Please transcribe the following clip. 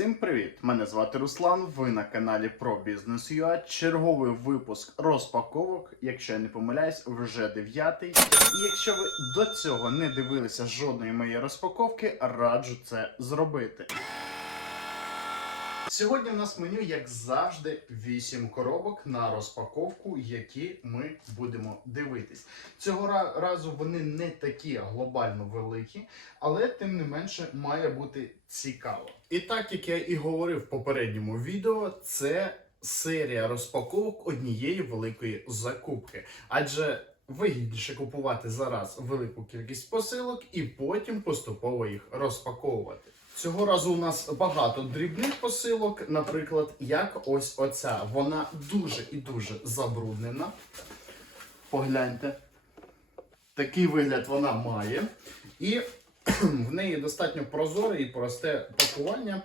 Всім привіт! Мене звати Руслан. Ви на каналі про бізнес UA. Черговий випуск розпаковок. Якщо я не помиляюсь, вже дев'ятий. І якщо ви до цього не дивилися жодної моєї розпаковки, раджу це зробити. Сьогодні в нас меню, як завжди, 8 коробок на розпаковку, які ми будемо дивитись. Цього разу вони не такі глобально великі, але тим не менше має бути цікаво. І так як я і говорив в попередньому відео, це серія розпаковок однієї великої закупки. Адже вигідніше купувати зараз велику кількість посилок і потім поступово їх розпаковувати. Цього разу у нас багато дрібних посилок, наприклад, як ось оця. Вона дуже і дуже забруднена. Погляньте. Такий вигляд вона має. І в неї достатньо прозоре і просте пакування.